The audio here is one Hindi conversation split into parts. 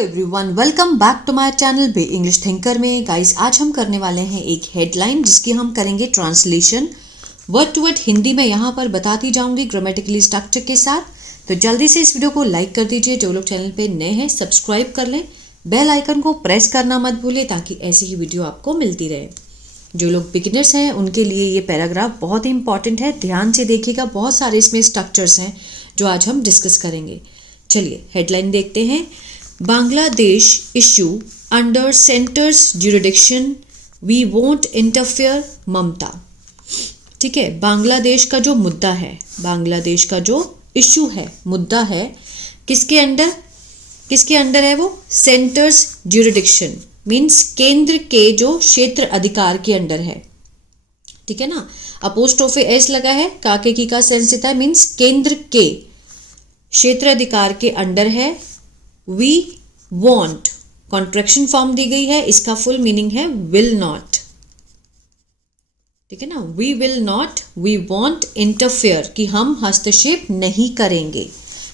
Everyone, welcome back to my channel be English thinker में। गाइस, आज हम करने वाले हैं एक हेडलाइन जिसकी हम करेंगे translation word to word Hindi में। यहाँ पर बताती जाऊंगी ग्रामेटिकली स्ट्रक्चर के साथ। तो जल्दी से इस वीडियो को लाइक कर दीजिए। जो लोग चैनल पे नए हैं सब्सक्राइब कर लें, बेल आइकन को प्रेस करना मत भूलिए ताकि ऐसी ही वीडियो आपको मिलती रहे। जो लोग बिगिनर्स हैं उनके लिए ये पैराग्राफ बहुत ही इंपॉर्टेंट है, ध्यान से देखिएगा। बहुत सारे इसमें स्ट्रक्चर्स हैं जो आज हम डिस्कस करेंगे। चलिए हेडलाइन देखते हैं। Bangladesh issue under centre's jurisdiction, we won't interfere, Mamata. ठीक है, बांग्लादेश का जो मुद्दा है, बांग्लादेश का जो इशू है, मुद्दा है, किसके अंडर है वो? सेंटर्स जुरिडिक्शन मीन्स केंद्र के जो क्षेत्र अधिकार के अंडर है। ठीक है ना, अपोस्ट्रोफे एस लगा है, काके की का सेंस देता है, मीन्स केंद्र के क्षेत्र अधिकार के अंडर है। वी वॉन्ट कॉन्ट्रैक्शन फॉर्म दी गई है, इसका फुल मीनिंग है विल नॉट। ठीक है ना, we will not, we won't interfere कि हम हस्तक्षेप नहीं करेंगे।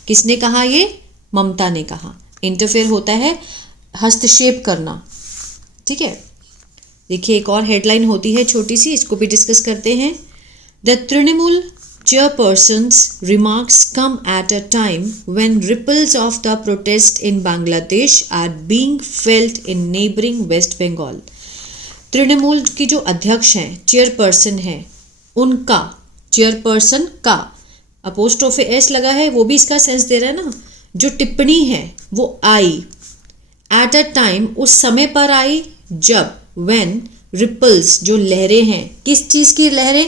किसने कहा ये? ममता ने कहा। इंटरफेयर होता है हस्तक्षेप करना। ठीक है, देखिए एक और हेडलाइन होती है छोटी सी, इसको भी डिस्कस करते हैं। The Trinamool chairperson's remarks come at a time when ripples of the protest in Bangladesh are being felt in neighboring West Bengal. Trinamool की जो अध्यक्ष हैं, चेयरपर्सन हैं, उनका, चेयरपर्सन का अपोस्ट्रोफे एस लगा है, वो भी इसका सेंस दे रहा है ना। जो टिप्पणी है वो आई एट अ टाइम, उस समय पर आई जब, व्हेन रिपल्स जो लहरें हैं, किस चीज़ की लहरें?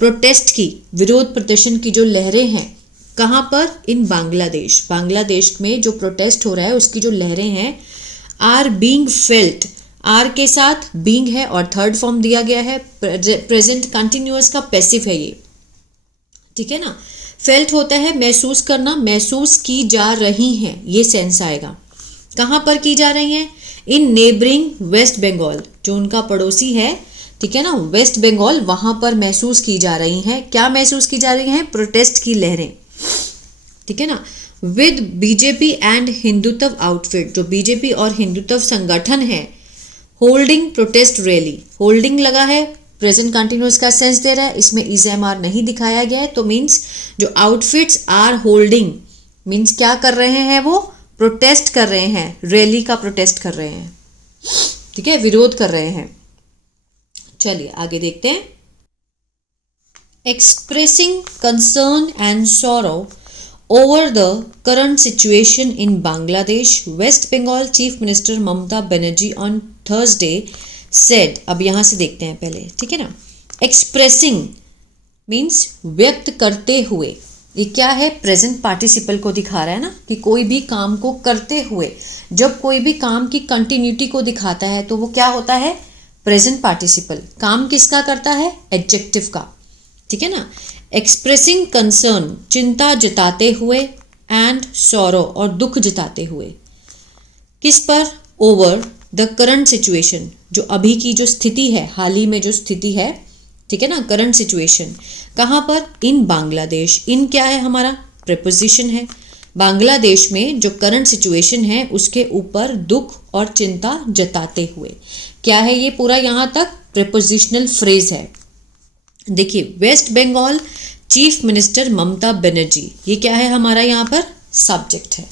प्रोटेस्ट की, विरोध प्रदर्शन की जो लहरें हैं। कहाँ पर? इन बांग्लादेश, बांग्लादेश में जो प्रोटेस्ट हो रहा है उसकी जो लहरें हैं। आर बीइंग फेल्ट, आर के साथ बीइंग है और थर्ड फॉर्म दिया गया है, प्रेजेंट कंटिन्यूअस का पैसिव है ये। ठीक है ना, फेल्ट होता है महसूस करना, महसूस की जा रही हैं, ये सेंस आएगा। कहाँ पर की जा रही हैं? इन नेबरिंग वेस्ट बंगाल, जो उनका पड़ोसी है, ठीक है ना, वेस्ट बंगाल, वहां पर महसूस की जा रही हैं। क्या महसूस की जा रही हैं? प्रोटेस्ट की लहरें। ठीक है ना, with BJP and Hindutva outfit, जो बीजेपी और हिंदुत्व संगठन है, होल्डिंग प्रोटेस्ट रैली, होल्डिंग लगा है, प्रेजेंट कंटिन्यूअस का सेंस दे रहा है, इसमें इज़एमआर नहीं दिखाया गया है। तो मीन्स जो आउटफिट्स आर होल्डिंग मीन्स क्या कर रहे हैं? वो प्रोटेस्ट कर रहे हैं, रैली का प्रोटेस्ट कर रहे हैं। ठीक है, विरोध कर रहे हैं। चलिए आगे देखते हैं। Expressing concern and sorrow over the current situation in Bangladesh, West Bengal chief minister Mamata Banerjee on Thursday said. अब यहां से देखते हैं पहले, ठीक है ना। एक्सप्रेसिंग मीन्स व्यक्त करते हुए, ये क्या है? प्रेजेंट पार्टिसिपल को दिखा रहा है ना, कि कोई भी काम को करते हुए, जब कोई भी काम की कंटिन्यूटी को दिखाता है तो वो क्या होता है? Present participle. काम किसका करता है? एडजेक्टिव का। ठीक है ना। एक्सप्रेसिंग कंसर्न, चिंता जताते हुए, एंड सॉरो और दुख जताते हुए, किस पर? ओवर द करंट सिचुएशन, जो अभी की जो स्थिति है, हाल ही में जो स्थिति है, ठीक है ना, करंट सिचुएशन। कहाँ पर? इन बांग्लादेश। इन क्या है? हमारा प्रीपोजिशन है। बांग्लादेश में जो करंट सिचुएशन है उसके ऊपर दुख और चिंता जताते हुए। क्या है ये पूरा? यहाँ तक प्रीपोजिशनल फ्रेज है। देखिए, waste Bengal chief minister Mamata Banerjee, ये क्या है हमारा? यहाँ पर सब्जेक्ट है।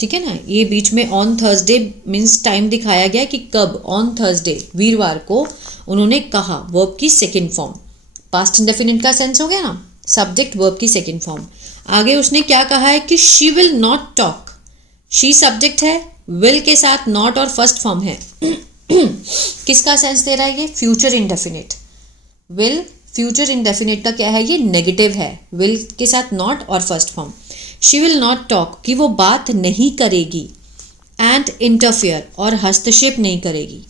ठीक है ना, ये बीच में ऑन थर्सडे मीन्स टाइम दिखाया गया कि कब? ऑन थर्सडे, वीरवार को उन्होंने कहा। वर्ब की सेकेंड फॉर्म, पास्ट इंडेफिनिट का सेंस हो गया ना, सब्जेक्ट वर्ब की सेकेंड फॉर्म। आगे उसने क्या कहा है कि she will not talk, she subject है, विल के साथ नॉट और फर्स्ट फॉर्म है। किसका सेंस दे रहा है ये? Future indefinite. Will future indefinite का क्या है? ये नेगेटिव है, विल के साथ नॉट और first form. She will not talk, कि वो बात नहीं करेगी, एंड इंटरफेयर और हस्तक्षेप नहीं करेगी।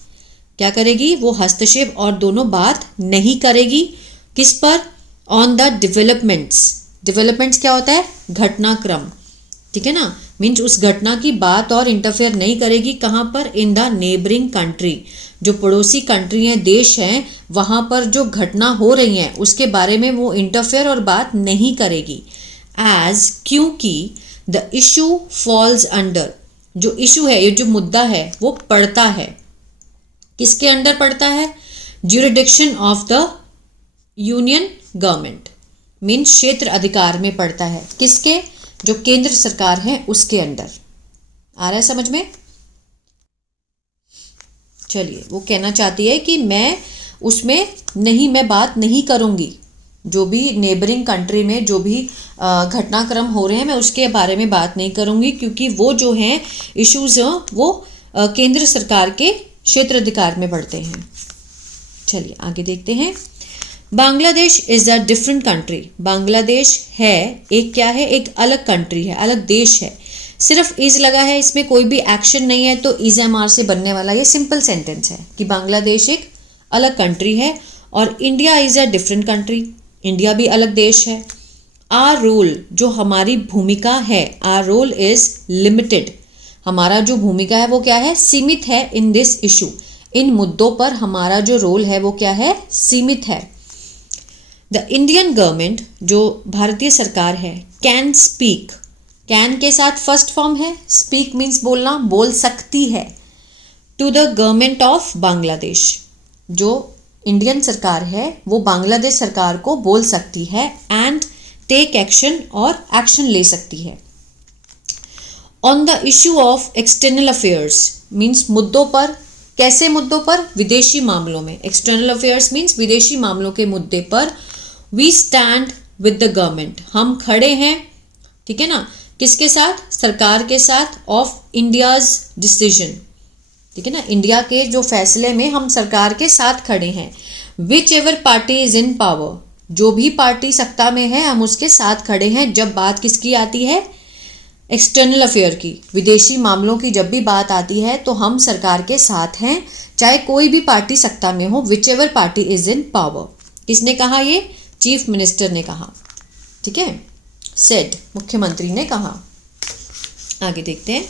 क्या करेगी? वो हस्तक्षेप और दोनों बात नहीं करेगी। किस पर? On the developments. डेवलपमेंट्स क्या होता है? घटनाक्रम। ठीक है ना, मीन्स उस घटना की बात और इंटरफेयर नहीं करेगी। कहाँ पर? इन द नेबरिंग कंट्री, जो पड़ोसी कंट्री हैं, देश हैं, वहाँ पर जो घटना हो रही हैं उसके बारे में वो इंटरफेयर और बात नहीं करेगी। एज, क्योंकि द इशू फॉल्स अंडर, जो इशू है, ये जो मुद्दा है वो पड़ता है, किसके अंडर पड़ता है? Jurisdiction of the union government, means क्षेत्र अधिकार में पड़ता है, किसके? जो केंद्र सरकार है उसके अंडर। आ रहा है समझ में? चलिए, वो कहना चाहती है कि मैं उसमें नहीं, मैं बात नहीं करूंगी, जो भी नेबरिंग कंट्री में जो भी घटनाक्रम हो रहे हैं मैं उसके बारे में बात नहीं करूंगी, क्योंकि वो जो हैं इश्यूज वो केंद्र सरकार के क्षेत्राधिकार में पड़ते हैं। चलिए आगे देखते हैं। Bangladesh is a different country. Bangladesh है एक क्या है? एक अलग कंट्री है, अलग देश है। सिर्फ इज लगा है, इसमें कोई भी एक्शन नहीं है, तो इज एम आर से बनने वाला ये सिंपल सेंटेंस है कि बांग्लादेश एक अलग कंट्री है और India is a different country, India भी अलग देश है। आर रोल, जो हमारी भूमिका है, आर रोल इज लिमिटेड, हमारा जो भूमिका है वो क्या है? सीमित है। इन दिस इशू, इन मुद्दों पर हमारा जो रोल है वो क्या है? सीमित है। द इंडियन गवर्नमेंट, जो भारतीय सरकार है, कैन स्पीक, कैन के साथ फर्स्ट फॉर्म है, स्पीक मीन्स बोलना, बोल सकती है, to the government of Bangladesh, जो इंडियन सरकार है वो बांग्लादेश सरकार को बोल सकती है, एंड टेक एक्शन, और एक्शन ले सकती है। On the issue of external affairs means मुद्दों पर, कैसे मुद्दों पर? विदेशी मामलों में। एक्सटर्नल अफेयर्स मीन्स विदेशी मामलों के मुद्दे पर। We stand with the government, हम खड़े हैं, ठीक है ना, किसके साथ? सरकार के साथ। ऑफ इंडियाज डिसीजन, ठीक है ना, इंडिया के जो फैसले में हम सरकार के साथ खड़े हैं। Which ever party is in power, जो भी पार्टी सत्ता में है हम उसके साथ खड़े हैं। जब बात किसकी आती है? एक्सटर्नल अफेयर की, विदेशी मामलों की जब भी बात आती है तो हम सरकार के साथ हैं, चाहे कोई भी पार्टी सत्ता में हो। Which ever party is in power, किसने कहा? ये चीफ मिनिस्टर ने कहा, ठीक है, सेड, मुख्यमंत्री ने कहा। आगे देखते हैं।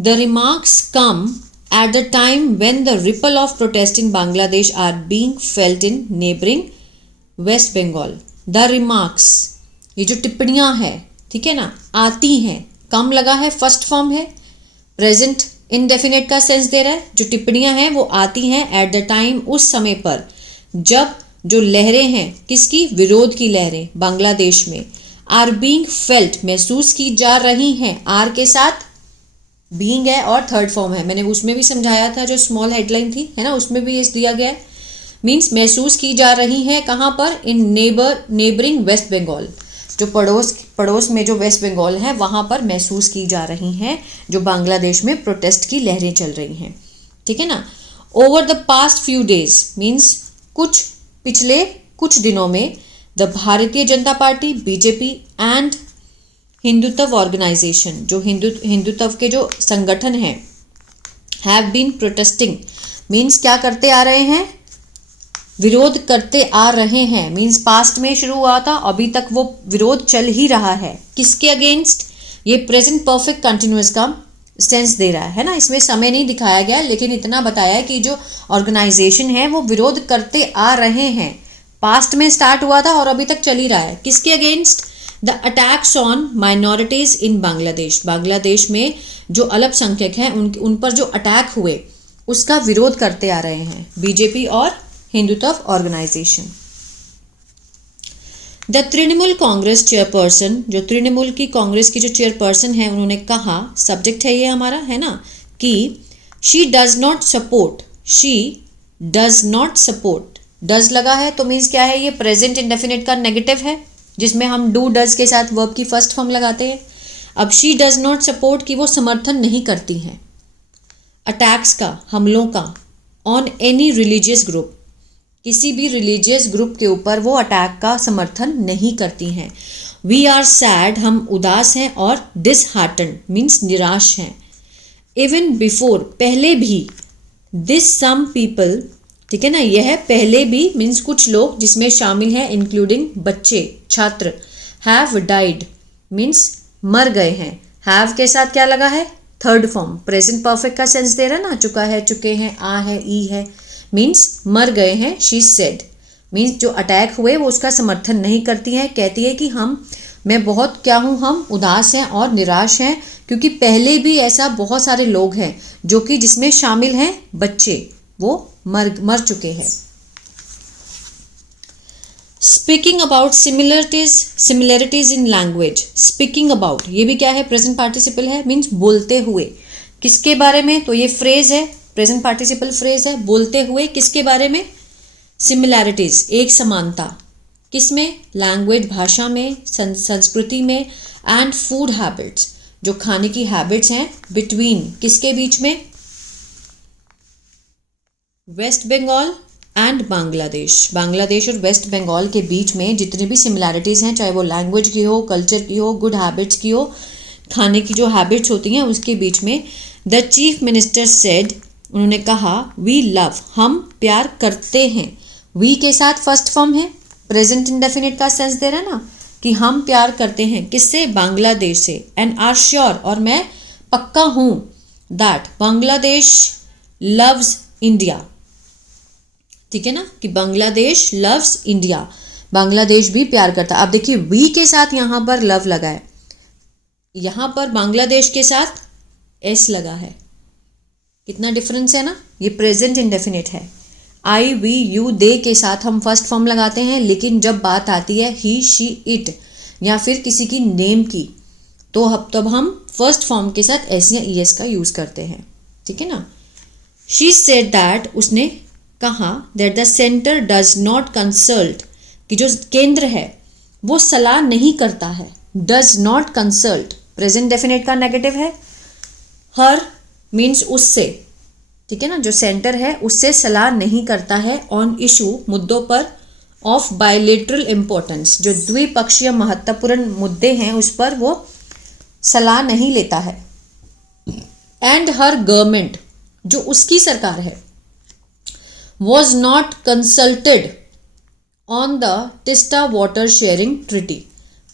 The remarks come at the time when the ripple of protest in Bangladesh are being felt in neighboring West Bengal. The remarks, ये जो टिप्पणियां हैं, ठीक है ना, आती हैं, कम लगा है, फर्स्ट फॉर्म है, प्रेजेंट इनडेफिनेट का सेंस दे रहा है। जो टिप्पणियां हैं वो आती हैं एट द टाइम, उस समय पर, जब जो लहरें हैं, किसकी? विरोध की लहरें बांग्लादेश में, आर बीइंग फेल्ट, महसूस की जा रही हैं, आर के साथ बीइंग है और थर्ड फॉर्म है, मैंने उसमें भी समझाया था, जो स्मॉल हेडलाइन थी, है ना, उसमें भी इस दिया गया है। मीन्स महसूस की जा रही है, कहाँ पर? इन नेबरिंग वेस्ट बंगाल, जो पड़ोस में जो वेस्ट बंगाल है वहाँ पर महसूस की जा रही हैं, जो बांग्लादेश में प्रोटेस्ट की लहरें चल रही हैं, ठीक है ना। Over the past few days means पिछले कुछ दिनों में, the Bharatiya Janata Party, BJP, and Hindutva organisation, जो हिंदुत्व के जो संगठन हैं, हैव बीन प्रोटेस्टिंग मीन्स क्या करते आ रहे हैं? विरोध करते आ रहे हैं। मीन्स पास्ट में शुरू हुआ था, अभी तक वो विरोध चल ही रहा है। किसके अगेंस्ट? ये प्रेजेंट परफेक्ट कंटिन्यूअस का सेंस दे रहा है ना, इसमें समय नहीं दिखाया गया, लेकिन इतना बताया कि जो ऑर्गेनाइजेशन है वो विरोध करते आ रहे हैं। पास्ट में स्टार्ट हुआ था और अभी तक चल ही रहा है। किसके against? The attacks on minorities इन बांग्लादेश, बांग्लादेश में जो अल्पसंख्यक हैं उन पर जो अटैक हुए उसका विरोध करते आ रहे हैं बीजेपी और Hindutva organisation. The Trinamool Congress chairperson, जो तृणमूल की कांग्रेस की जो चेयरपर्सन है, उन्होंने कहा, सब्जेक्ट है ये हमारा, है ना, कि she does not support, does लगा है तो मीन्स क्या है? ये प्रेजेंट इंडेफिनिट का नेगेटिव है, जिसमें हम डू डज के साथ वर्ब की फर्स्ट फॉर्म लगाते हैं। अब शी डज नॉट सपोर्ट की वो समर्थन नहीं करती हैं अटैक्स का, हमलों का, ऑन एनी रिलीजियस ग्रुप, किसी भी रिलीजियस ग्रुप के ऊपर वो अटैक का समर्थन नहीं करती हैं। वी आर सैड, हम उदास हैं, और डिसहार्टन्ड मीन्स निराश हैं। इवन बिफोर, पहले भी, दिस सम पीपल, ठीक है ना, यह पहले भी मीन्स कुछ लोग, जिसमें शामिल हैं इंक्लूडिंग बच्चे, छात्र, हैव डाइड मीन्स मर गए हैं। हैव के साथ क्या लगा है? थर्ड फॉर्म, प्रेजेंट परफेक्ट का सेंस दे रहा है ना, चुका है, चुके हैं, आ है, ई है, मीन्स मर गए हैं। शी सेड मीन्स जो अटैक हुए वो उसका समर्थन नहीं करती हैं, कहती है कि हम मैं बहुत क्या हूँ, हम उदास हैं और निराश हैं, क्योंकि पहले भी ऐसा बहुत सारे लोग हैं जो कि जिसमें शामिल हैं बच्चे, वो मर चुके हैं। Speaking about similarities in language. Speaking about, ये भी क्या है, प्रेजेंट पार्टिसिपल है, मीन्स बोलते हुए। किसके बारे में, तो ये फ्रेज है, प्रेजेंट पार्टिसिपल फ्रेज है, बोलते हुए किसके बारे में, सिमिलैरिटीज, एक समानता, किसमें, लैंग्वेज, भाषा में, संस्कृति में, एंड फूड हैबिट्स, जो खाने की हैबिट्स हैं, बिटवीन, किसके बीच में, वेस्ट बंगाल एंड बांग्लादेश, बांग्लादेश और वेस्ट बंगाल के बीच में जितनी भी सिमिलैरिटीज़ हैं, चाहे वो लैंग्वेज की हो, कल्चर की हो, गुड हैबिट्स की हो, खाने की जो हैबिट्स होती हैं उसके बीच में। द चीफ मिनिस्टर सेड, उन्होंने कहा, वी लव, हम प्यार करते हैं। वी के साथ फर्स्ट फॉर्म है, प्रेजेंट इंडेफिनिट का सेंस दे रहा है ना, कि हम प्यार करते हैं किससे, बांग्लादेश से। एंड आर श्योर, और मैं पक्का हूँ, दैट बांग्लादेश लव्स इंडिया, ठीक है ना, कि बांग्लादेश लव्स इंडिया, बांग्लादेश भी प्यार करता है। अब देखिए वी के साथ यहाँ पर लव लगा है, यहाँ पर बांग्लादेश के साथ एस लगा है, कितना डिफरेंस है ना, ये प्रेजेंट इंडेफिनिट है। आई वी यू दे के साथ हम फर्स्ट फॉर्म लगाते हैं, लेकिन जब बात आती है ही शी इट या फिर किसी की नेम की, तो तब हम फर्स्ट फॉर्म के साथ एस या ई एस का यूज करते हैं, ठीक है ना। शी सेड दैट, उसने कहा, that the centre does not consult, कि जो केंद्र है वो सलाह नहीं करता है, does not consult, present definite का नेगेटिव है, हर मीन्स उससे, ठीक है ना, जो सेंटर है उससे सलाह नहीं करता है, ऑन इशू, मुद्दों पर, ऑफ बायलेटरल इम्पोर्टेंस, जो द्विपक्षीय महत्वपूर्ण मुद्दे हैं उस पर वो सलाह नहीं लेता है। एंड हर गवर्नमेंट, जो उसकी सरकार है, was not consulted on the Teesta water sharing treaty,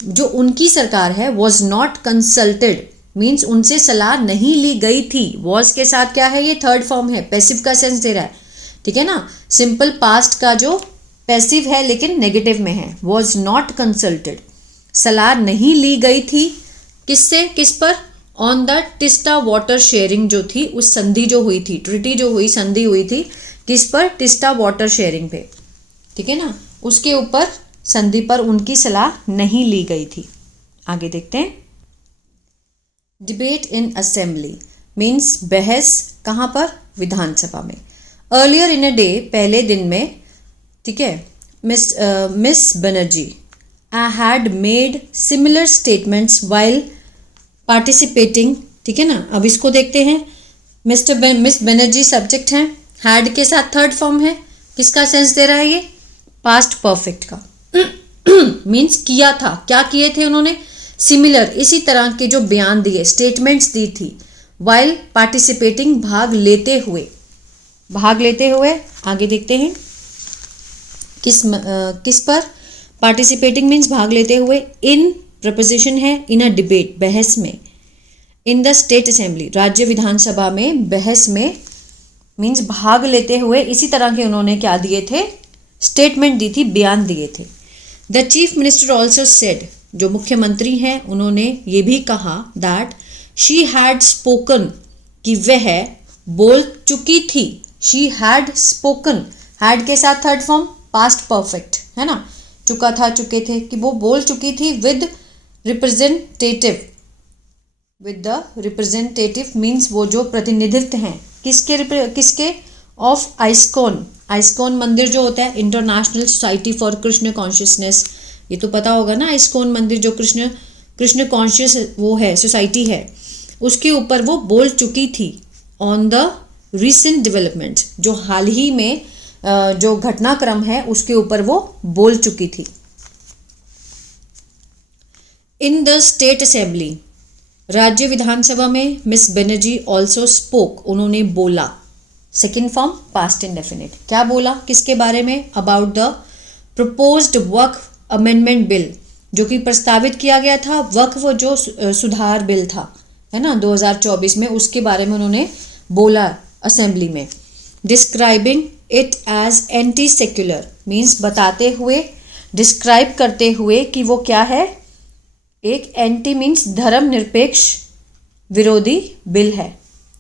जो उनकी सरकार है was not consulted मीन्स उनसे सलाह नहीं ली गई थी। was के साथ क्या है, ये थर्ड फॉर्म है, पैसिव का सेंस दे रहा है, ठीक है ना। सिंपल पास्ट का जो पैसिव है लेकिन नेगेटिव में है, was not consulted, सलाह नहीं ली गई थी, किससे, किस पर, on the Teesta water sharing, जो थी उस संधि जो हुई थी, ट्रीटी जो हुई, संधि हुई थी, किस पर, टिस्टा वाटर शेयरिंग पे, ठीक है ना, उसके ऊपर संधि पर उनकी सलाह नहीं ली गई थी। आगे देखते हैं। डिबेट इन असेंबली मीन्स बहस, कहाँ पर, विधानसभा में। अर्लियर इन अ डे, पहले दिन में, ठीक है, miss Banerjee I had made similar statements while participating, ठीक है ना। अब इसको देखते हैं। मिस बनर्जी सब्जेक्ट हैं, हैड के साथ थर्ड फॉर्म है, किसका सेंस दे रहा है, ये पास्ट परफेक्ट का मीन्स किया था, क्या किए थे उन्होंने, सिमिलर, इसी तरह के जो बयान दिए, स्टेटमेंट्स दी थी, वाइल पार्टिसिपेटिंग, भाग लेते हुए, भाग लेते हुए। आगे देखते हैं किस पर, पार्टिसिपेटिंग मीन्स भाग लेते हुए, इन प्रपोजिशन है, इन अ डिबेट, बहस में, इन द स्टेट असेंबली, राज्य विधानसभा में बहस में, मीन्स भाग लेते हुए, इसी तरह के उन्होंने क्या दिए थे, स्टेटमेंट दी थी, बयान दिए थे। The chief minister also said, जो मुख्यमंत्री हैं उन्होंने ये भी कहा, दैट शी हैड स्पोकन, कि वह बोल चुकी थी, शी हैड स्पोकन, हैड के साथ थर्ड फॉर्म, पास्ट परफेक्ट है ना, चुका था, चुके थे, कि वो बोल चुकी थी, with representative, with the representative means वो जो प्रतिनिधित्व हैं, किसके, ऑफ आइस्कॉन, आइस्कॉन मंदिर जो होता है, international society for Krishna consciousness, ये तो पता होगा ना, आइस्कॉन मंदिर जो कृष्ण कॉन्शियस वो है, सोसाइटी है, उसके ऊपर वो बोल चुकी थी, ऑन द रिसेंट डेवलपमेंट्स, जो हाल ही में जो घटनाक्रम है उसके ऊपर वो बोल चुकी थी। इन द स्टेट असेंबली, राज्य विधानसभा में, मिस बनर्जी ऑल्सो स्पोक, उन्होंने बोला, सेकेंड फॉर्म पास्ट इंडेफिनिट, क्या बोला, किसके बारे में, about the proposed Waqf amendment bill, जो कि प्रस्तावित किया गया था, वक्फ जो सुधार बिल था, है ना, 2024 में, उसके बारे में उन्होंने बोला असेंबली में। Describing it as anti secular means बताते हुए, डिस्क्राइब करते हुए कि वो क्या है, एक एंटी मीन्स धर्मनिरपेक्ष विरोधी बिल है,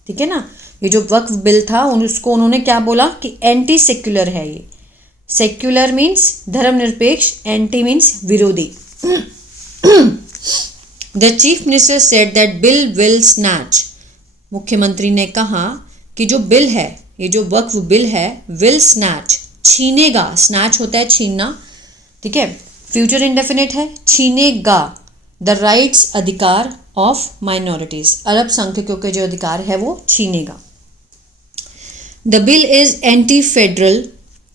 ठीक है ना। ये जो वक्फ बिल था उसको उन्होंने क्या बोला कि एंटी सेक्युलर है। ये सेक्युलर मीन्स धर्मनिरपेक्ष, एंटी मीन्स विरोधी। The chief minister said that bill will snatch, मुख्यमंत्री ने कहा कि जो बिल है, ये जो वक्फ बिल है, विल स्नैच, छीनेगा, स्नैच होता है छीनना, ठीक है, फ्यूचर इंडेफिनिट है, छीनेगा द राइट्स, अधिकार ऑफ माइनॉरिटीज, अल्पसंख्यकों के जो अधिकार है वो छीनेगा। The bill is anti federal,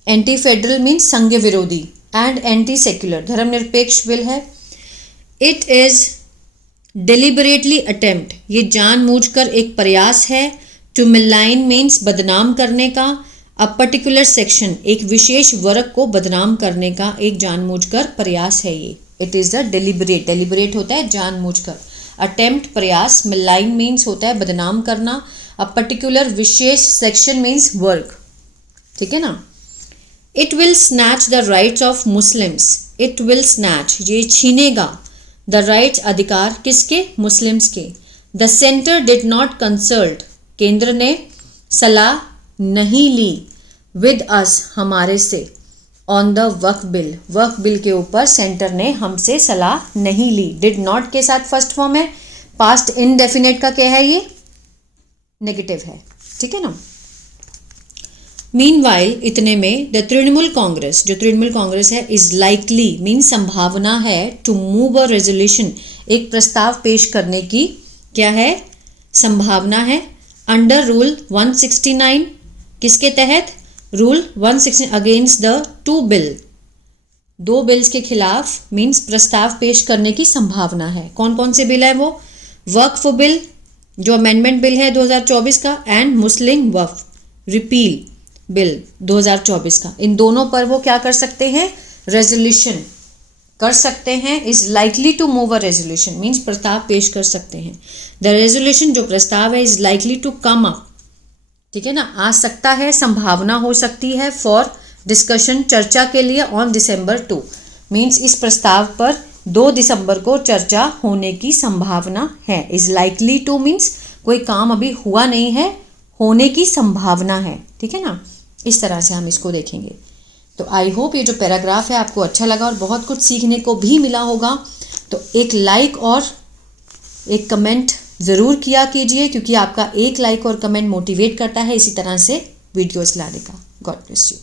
anti federal means संघ विरोधी, एंड एंटी सेक्युलर, धर्मनिरपेक्ष बिल है। इट इज डेलिबरेटली अटेम्प्ट, ये जानबूझकर एक प्रयास है, टू मिलाइन मीन्स बदनाम करने का, अ पर्टिकुलर सेक्शन, एक विशेष वर्ग को बदनाम करने का एक जानबूझकर प्रयास है ये। It is the deliberate, deliberate होता है जानबूझकर, अटेम्प्ट प्रयास, मिलाइन मीन्स होता है बदनाम करना, अ पर्टिकुलर विशेष, सेक्शन मीन्स वर्ग, ठीक है ना। It will snatch the rights of Muslims, it will snatch, ये छीनेगा, द राइट्स, अधिकार किसके, मुस्लिम्स के। The centre did not consult, केंद्र ने सलाह नहीं ली, विद अस, हमारे से, on the Waqf bill, Waqf bill के ऊपर सेंटर ने हमसे सलाह नहीं ली। डिड नॉट के साथ फर्स्ट फॉर्म है, पास्ट इनडेफिनेट का क्या है, ये नेगेटिव है, ठीक है ना। मीनवाइल, इतने में, द तृणमूल कांग्रेस, जो तृणमूल कांग्रेस है, इज लाइकली मीन संभावना है, टू मूव अ रेजोल्यूशन, एक प्रस्ताव पेश करने की क्या है, संभावना है, अंडर रूल 169, किसके तहत, rule 169, against the two bill, दो बिल्स के खिलाफ मीन्स प्रस्ताव पेश करने की संभावना है। कौन कौन से बिल है वो, वक्फ बिल जो अमेंडमेंट बिल है 2024 का, and Muslim Waqf repeal bill 2024 का, इन दोनों पर वो क्या कर सकते हैं, रेजोल्यूशन कर सकते हैं। Is likely to move a resolution means प्रस्ताव पेश कर सकते हैं। द रेजोल्यूशन, जो प्रस्ताव है, is likely to come up, ठीक है ना, आ सकता है, संभावना हो सकती है, फॉर डिस्कशन, चर्चा के लिए, ऑन December 2 मीन्स इस प्रस्ताव पर 2 दिसंबर को चर्चा होने की संभावना है। इज लाइकली टू मीन्स कोई काम अभी हुआ नहीं है, होने की संभावना है, ठीक है ना। इस तरह से हम इसको देखेंगे। तो आई होप ये जो पैराग्राफ है आपको अच्छा लगा और बहुत कुछ सीखने को भी मिला होगा। तो एक लाइक और एक कमेंट ज़रूर किया कीजिए, क्योंकि आपका एक लाइक और कमेंट मोटिवेट करता है इसी तरह से वीडियोस लाने का। God bless you.